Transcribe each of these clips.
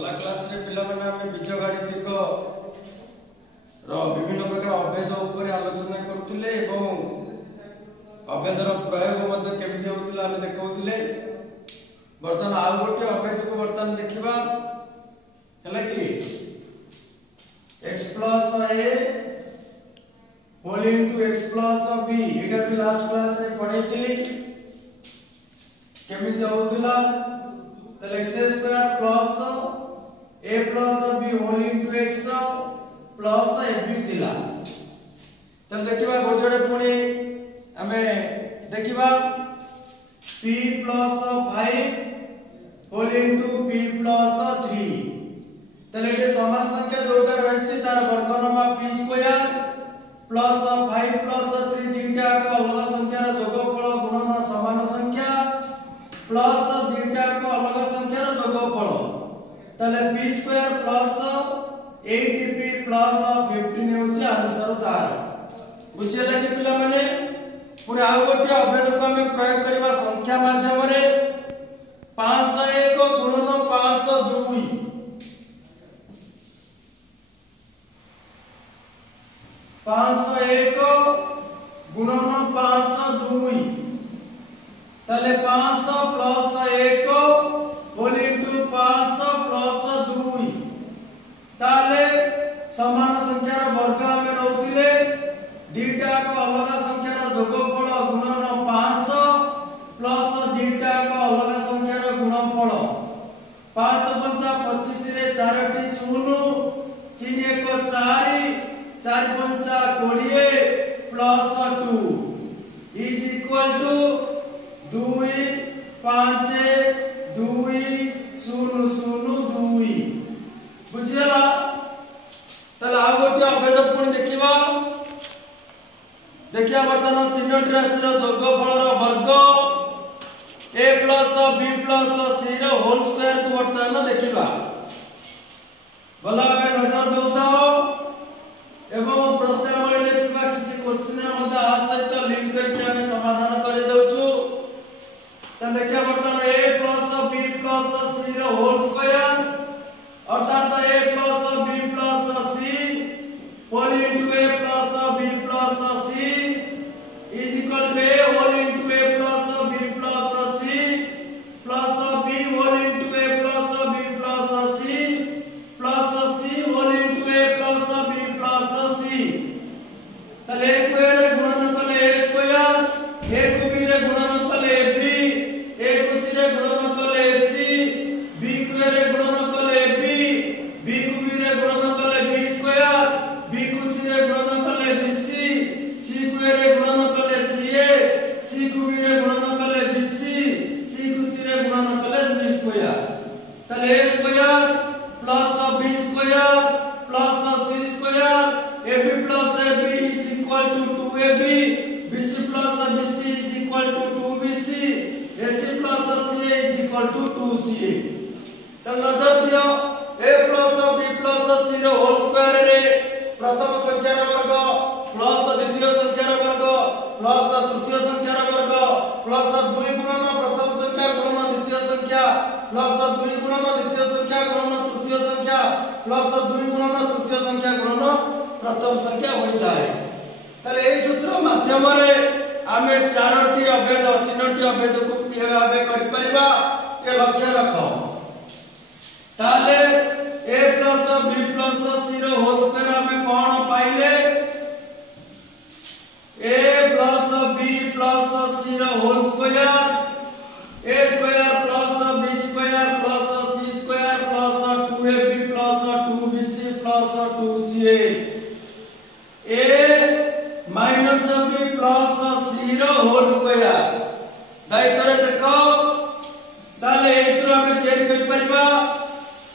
गला क्लास रे पिला माने हमें बीजगणितिक रो विभिन्न प्रकार अभेद ऊपर आलोचना करथिले एवं अभेदर प्रयोग मध्य केमिति होतिला हमें देखौथिले। वर्तमान आउ गोटे अभेद को वर्तमान देखिबा हला कि x plus a whole into x plus b एटा भी लास्ट क्लास रे पढैथिली केमिति होतिला तो x square plus a plus b whole into x plus ab थिला। तब देखिबा गोटे पुणी हमें देखिबा p plus 5 whole into p plus 3 तले के समान संख्या जोटा रहिछि तार वर्गनमा p स्क्वायर प्लस 5 प्लस 3 तीनटा का अलग संख्यार जोगफल गुणन समान संख्या प्लस तीनटा का अलग संख्यार जोगफल तले p square plus 8p plus 15 होछि आंसर तार। बुझियला कि पिला माने पुणी आ गोटे अभेद को हम प्रयोग करबा संख्या माध्यम रे 501 गुणन 502 501 गुणन 502 तले 500 प्लस 1 होल इनटू 500 प्लस 2 ताले समान संख्यार वर्ग हमें नउतिले दीटा को अलग संख्यार जोगफल गुणन 500 प्लस दीटा को अलग संख्यार गुणनफल 5 5 25 रे 4 टी 0 3 1 4 4 5 20 प्लस 2 इज इक्वल टू 2 5 2 0 0 2 बुझियला। तले आ गोटे अभेद पुणी देखिबा देखिया वर्तमान तीनोटी राशि रो जोगफल रो वर्ग a plus b plus c रो होल स्क्वायर को वर्तमान देखिबा भला पे नजर दउथाओ एवं प्रश्नावली रे थिबा किछि क्वेश्चन मध्ये आ सहित लिंक करके हमें समाधान कर दउछु। त देखिया वर्तमान a plus b plus c रो होल स्क्वायर अर्थात a plus b plus c whole into a plus b plus c is equal to a whole into a plus b plus c plus b whole into a plus b plus c plus c whole into a plus b plus c तले एक रे गुणन कले a square एक b रे गुणन कले b एक c रे गुणन कले c b रे गुणन कले b b रे गुणन कले b स्क्वायर b c रे गुणन कले bc c रे गुणन कले ca c रे गुणन कले bc c रे गुणन कले c स्क्वायर तले a square plus b square plus c square ab plus ab is equal to 2ab bc plus bc is equal to 2bc ac plus ca is equal to 2ca। त नजर दियो a plus b plus c रो whole square रे प्रथम संख्यार वर्ग plus द्वितीय संख्यार वर्ग प्लस तृतीय संख्यार वर्ग प्लस 2 गुणन प्रथम संख्या गुणन द्वितीय संख्या प्लस 2 गुणन द्वितीय संख्या गुणन तृतीय संख्या प्लस 2 गुणन तृतीय संख्या गुणन प्रथम संख्या होता है। तले ए सूत्र माध्यम रे हमें चारोटी अभेद तीनोटी अभेद को क्लियर भाबे करि परिबा के लक्ष्य रखो ताले a plus b plus c रो होल स्क्वायर हमें कोन पाइले a plus b plus c रो whole square a square plus b square plus c square plus 2ab plus 2bc plus 2ca a minus b plus c रो whole square दाई करे देखो ताले एथरो हमें केर कर परिबा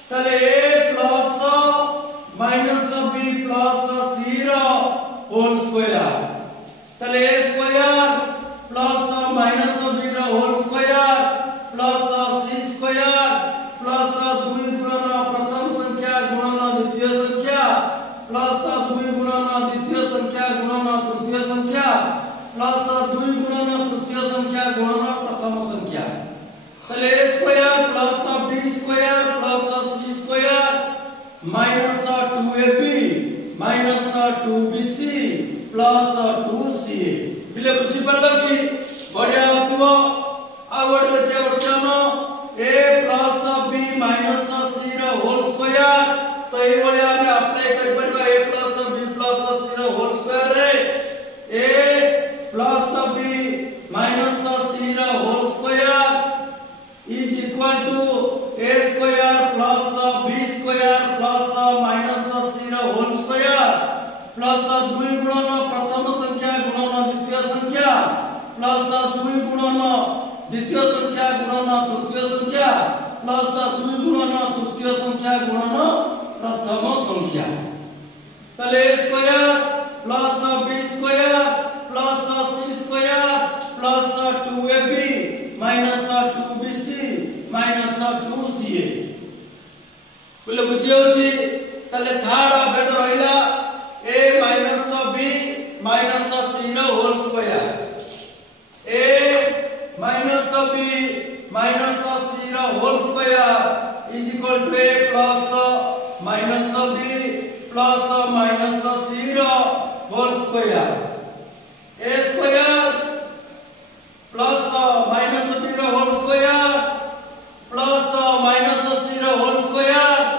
ताले a plus minus b plus c रो होल स्क्वायर ताले a square plus minus b रो whole square plus c square plus 2 गुणन प्रथम संख्या गुणन द्वितीय संख्या प्लस 2 गुणन द्वितीय संख्या गुणन तृतीय संख्या प्लस 2 गुणन तृतीय संख्या गुणन प्रथम संख्या तले a square plus b square plus c square minus 2ab minus 2bc plus 2ca पिले बुझी परलो कि बढ़िया होतबो आ गोटे देखिया वर्तमान a plus b minus c रो होल स्क्वायर तो ए बढ़िया हम अप्लाई कर परबा a plus b plus c रो होल स्क्वायर रे a plus b minus c रो whole square is equal to a square plus b square plus minus c रो होल स्क्वायर प्लस 2 गुणन प्रथम संख्या गुणन द्वितीय संख्या प्लस 2 गुणन द्वितीय संख्या गुणन तृतीय संख्या प्लस 2 गुणन तृतीय संख्या गुणन प्रथम संख्या तले a square plus b square plus c square plus 2ab minus 2bc minus 2ca बोले बुझी होची तले थर्ड अभेद रहिला a minus b minus c रो whole square a minus b minus c रो whole square is equal to a plus minus b plus minus c रो whole square a square plus minus b रो whole square plus minus c रो whole square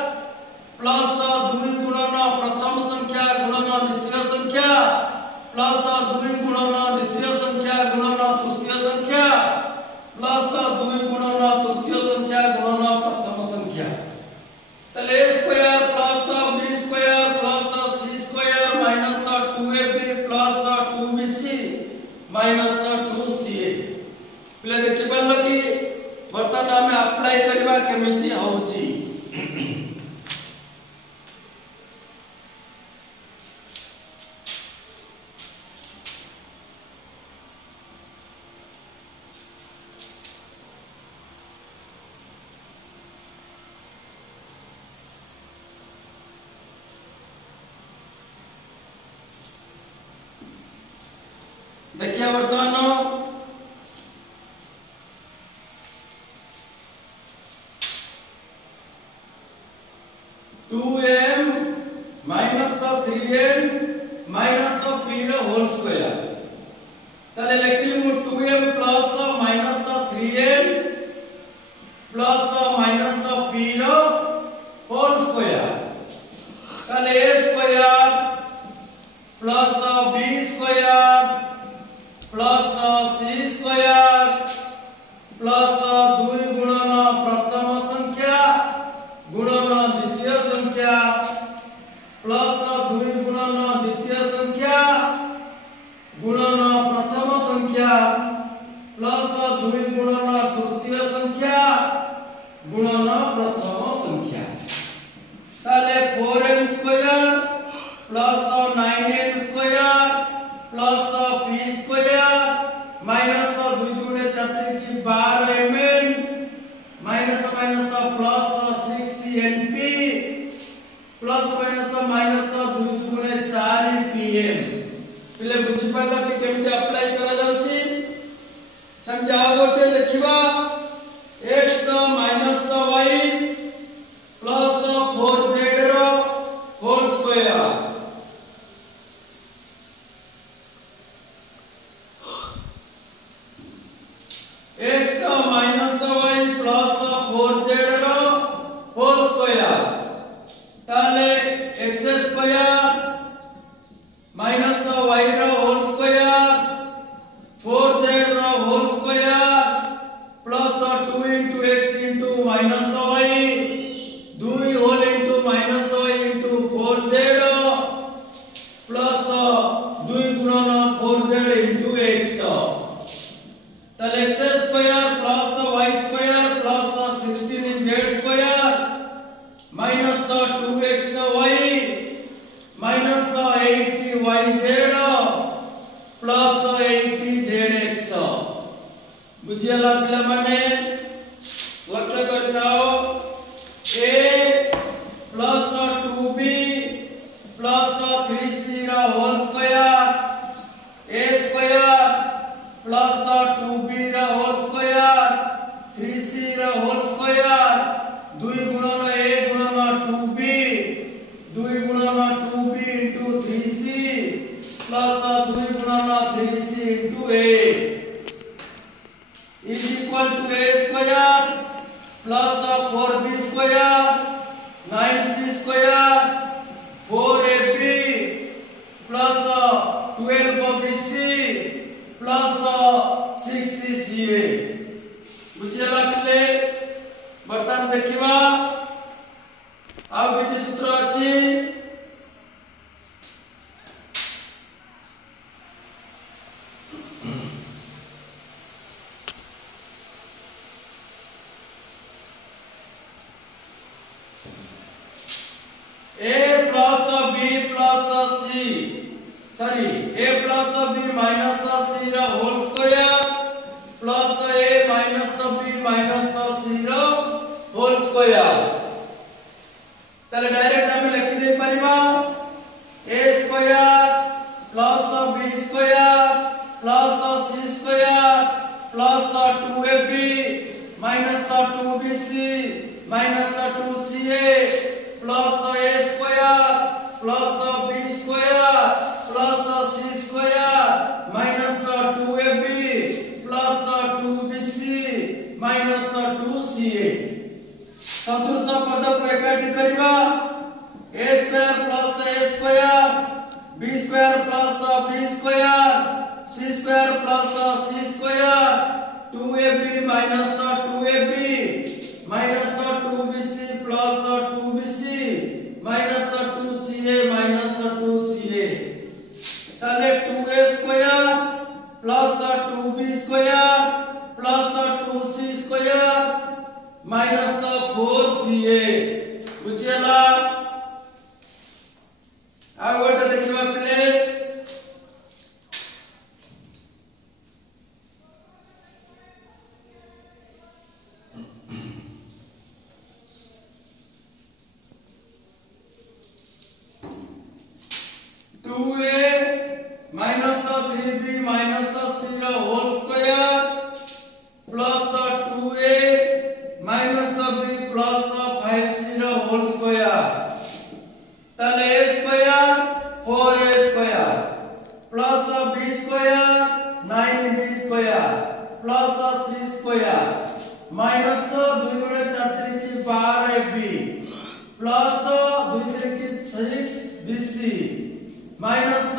plus 2 गुणन प्रथम संख्या गुणन द्वितीय संख्या प्लस 2 गुणन द्वितीय संख्या गुणन तृतीय संख्या प्लस 2 गुणन तृतीय संख्या गुणन प्रथम संख्या तले a square plus b square plus c square minus 2ab plus 2bc minus 2ca पिले देखि परलो कि वर्तमान हमें अप्लाई करबा केमिति होउची देखिए वर्तमान 2m minus 3n minus p रो होल स्क्वायर तले लिखली मु 2m plus minus 3n plus minus p रो होल स्क्वायर तले a square plus b square plus c square plus 2 गुणन प्रथम संख्या गुणन द्वितीय संख्या प्लस 2 गुणन द्वितीय संख्या गुणन प्रथम संख्या प्लस 2 गुणन तृतीय संख्या गुणन प्रथम संख्या ताले 4n square plus 9n square plus p square minus 2 गुणे 4 की 12mn minus minus plus 6np plus minus minus 2 गुणे 4pm पिले बुझी परलो कि केमिति अप्लाई करा जाउची समझाओ गोटे देखिबा x minus y plus 4z रो whole square x minus y plus 4z रो होल स्क्वायर ताले x स्क्वायर माइनस y रो होल स्क्वायर 4z रो whole square plus 2 into x into minus y 2 whole into minus y into 4z plus 2 गुणन 4z into x तले x square plus y square plus 16z square minus 2xy minus 80yz plus 80zx बुझियला पिला माने लक्ष्य करताओ a plus 2b plus 3c रा whole square a square plus 2b रा whole square 3c रा whole square 2 गुणन a गुणन 2b देखिबा आउ किछि सूत्र अछि a plus b plus c sorry a plus b minus c रा whole square plus a minus b minus c रा होल स्क्वायर तले डायरेक्ट हम लिखि दे परिबा a square plus b square plus c square plus 2ab minus 2bc minus 2ca plus a square plus b square plus c square minus 2ab plus 2bc minus 2ca सदृश पद को एकाठी करिबा a square plus a square b square plus b square c square plus c square 2ab minus 2ab minus 2bc plus 2bc minus 2ca minus 2ca ताले 2a square plus 2b square plus 2c square minus 4ca बुझियला आ गोटे देखिबा पिले 2a minus 3b minus c रा whole square plus 2a minus b plus 5c रा whole square तले a square 4a square plus b square 9b square plus c square minus 2 गुणे 4 की 12ab plus 2 की 6bc minus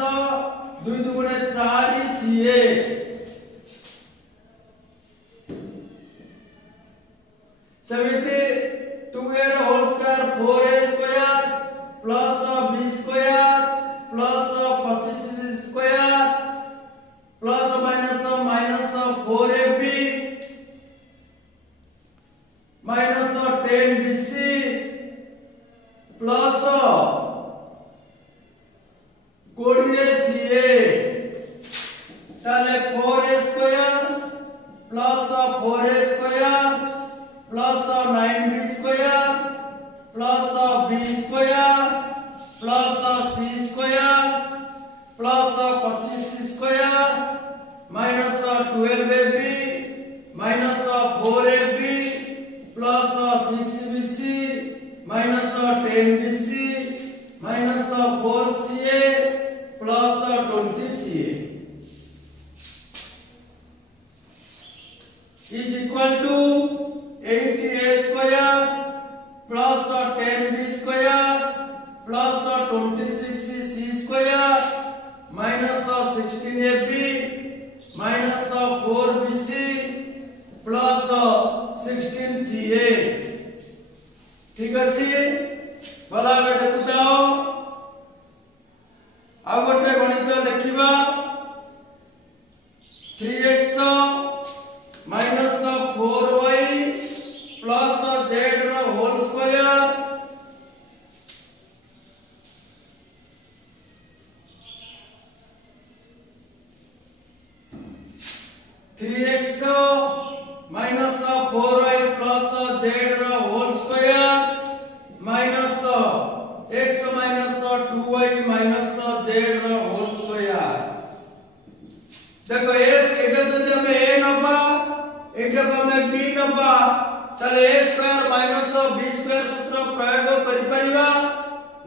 2 गुणे 4ca seventy 2a whole square 4a square plus b square plus 25c square plus minus 4ab minus 10bc plus 20ca ताले 4a square plus 4a square plus 9b square plus b square plus c square plus 25c square minus 12ab minus 4ab plus 6bc minus 10bc minus 4ca plus 20ca is equal to 80a square plus 10b square plus 26c square minus 16ab minus 4bc plus 16ca ठीक अछि भला बे देखु जाओ आ गोटे गणित देखिबा 3x minus 4y plus z रा whole square three x minus 4y plus z रा whole square minus x minus 2y minus z रा होल स्क्वायर देखो s एटा जदि हम a नबा एटा को हम b नबा तले a square minus b square सूत्र प्रयोग करि परिबा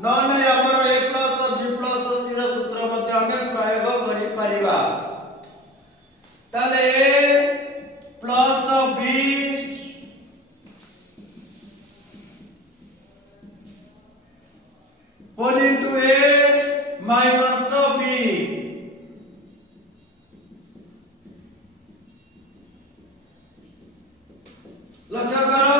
न नै हमर a plus b plus c रा सूत्र मध्ये हम प्रयोग करि परिबा तले a plus b whole into a minus b लक्ष्य करो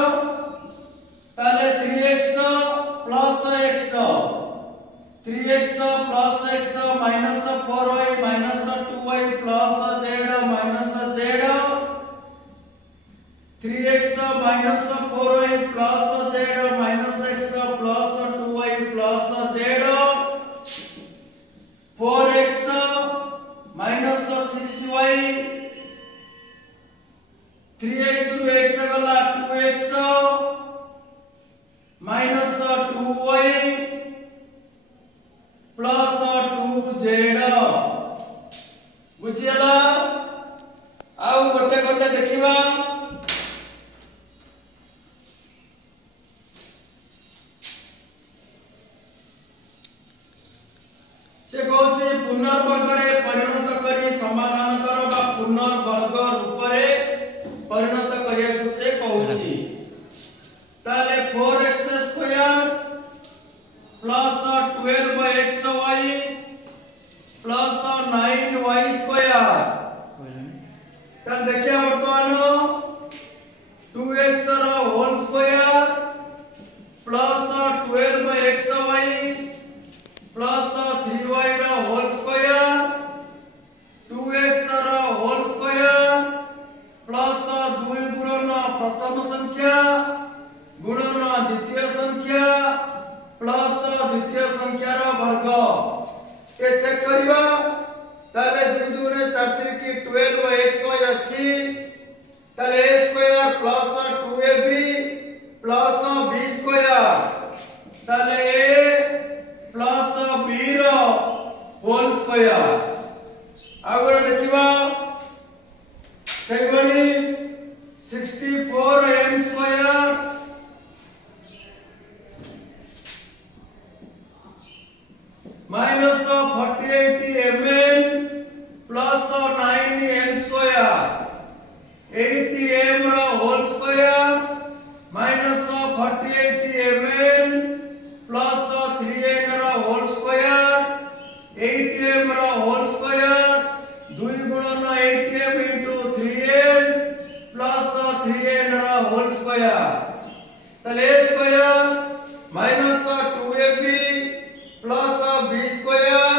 2y प्लस 2z बुझियला। आउ गोटे गोटे देखिबा। से कहउछि पुनर्वर्ग रे परिणत करी समाधान कर बा पुनर्वर्ग रूप रे परिणत करिया को से कहउछि। ताले 4x² plus 12xy plus 9y²। ताले देखिया वर्तमान 2x रो whole square plus 12xy plus 3y रो होल स्क्वायर 2x रो होल स्क्वायर प्लस 2 गुणन प्रथम संख्या गुणन द्वितीय संख्या प्लस द्वितीय संख्या रो वर्ग ए चेक करिवा। ताले 2 दुने 4 3 की 12xy अछि। ताले a square plus 2ab plus b square ताले a प्लस b रो होल स्क्वायर। आगो देखिबा सेही बली 64m square minus 48mn plus 9n square 80m रो whole square minus 48mn plus 3n रो होल स्क्वायर 80m रो होल स्क्वायर 2 गुणन 80m into 3n plus 3n रो होल स्क्वायर। ताले a square minus 2ab plus b square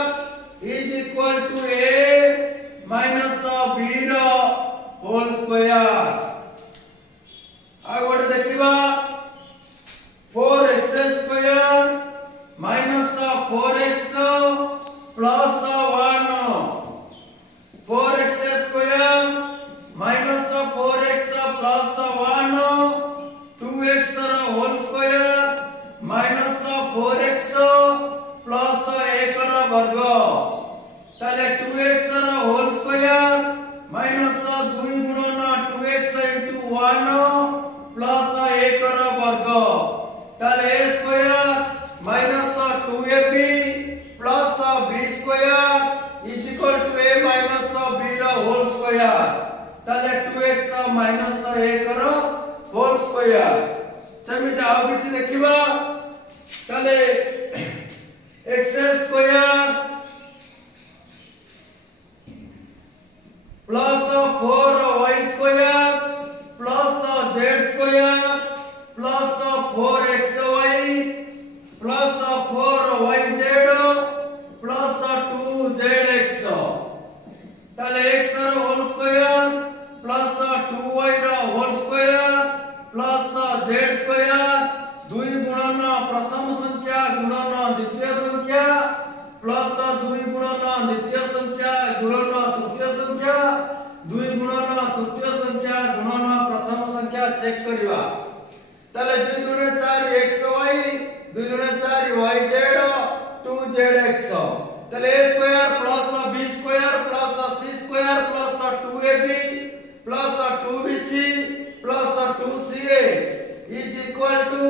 is equal to a minus b रो whole square. आगो देखिबा 4x² minus 4x plus 1 4x² minus 4x plus 1 2x रो whole square minus 4x plus 1 रो वर्ग। ताले 2x रो whole square minus 2 गुणन 2x into 1 plus 1 रो वर्ग। ताले a square minus 2ab plus b square is equal to a minus b रो होल स्क्वायर। ताले 2x माइनस 1 रो होल स्क्वायर। सेमिति आउ किछि देखिबा। ताले x² plus 4y² plus z² plus 4xy plus 4yz plus 2zx। ताले x रो होल स्क्वायर प्लस 2y रो होल स्क्वायर प्लस z² 2 गुणन प्रथम संख्या गुणन द्वितीय संख्या प्लस 2 गुणन द्वितीय संख्या गुणन तृतीय संख्या 2 गुणन तृतीय संख्या गुणन प्रथम संख्या चेक करिवा। ताले 2 दुने 4 xy 2 दुने 4 yz 2zx। ताले a square plus b square plus c square plus 2ab plus 2bc plus 2ca is equal to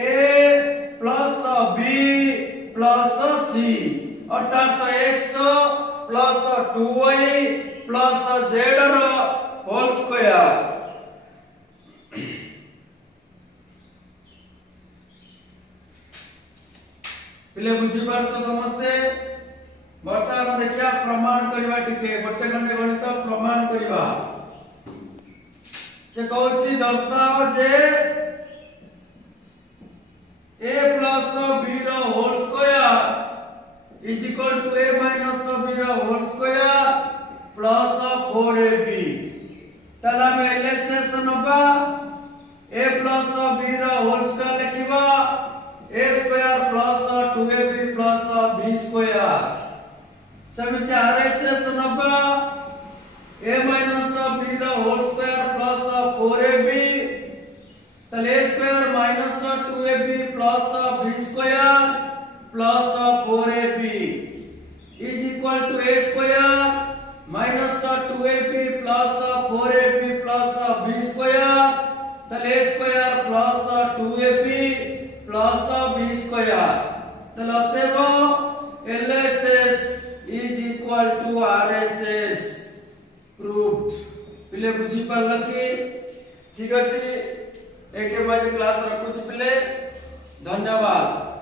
a plus b plus c अर्थात x plus 2y plus z रो whole square. पिले बुझी पारछ समस्ते। वर्तमान देखिया प्रमाण करबा टिके गोटे खंडे गणित प्रमाण करबा। से कहउछि दर्शाओ जे a प्लस b रो whole square is equal to a minus b रो होल स्क्वायर प्लस 4ab। तला में LHS नबा a प्लस b रो होल स्क्वायर लिखिबा a square plus 2ab plus b square. समिति RHS नबा a माइनस b रो होल स्क्वायर प्लस 4ab। तले a square minus 2ab plus b square plus 4ab is equal to a square minus 2ab plus 4ab plus b square তাহলে a square plus 2ab plus b square তাহলে অতএব LHS is equal to RHS proved पिले बुझी पारल कि ठीक अछि एके बाजे क्लास रखुछ पिले धन्यवाद।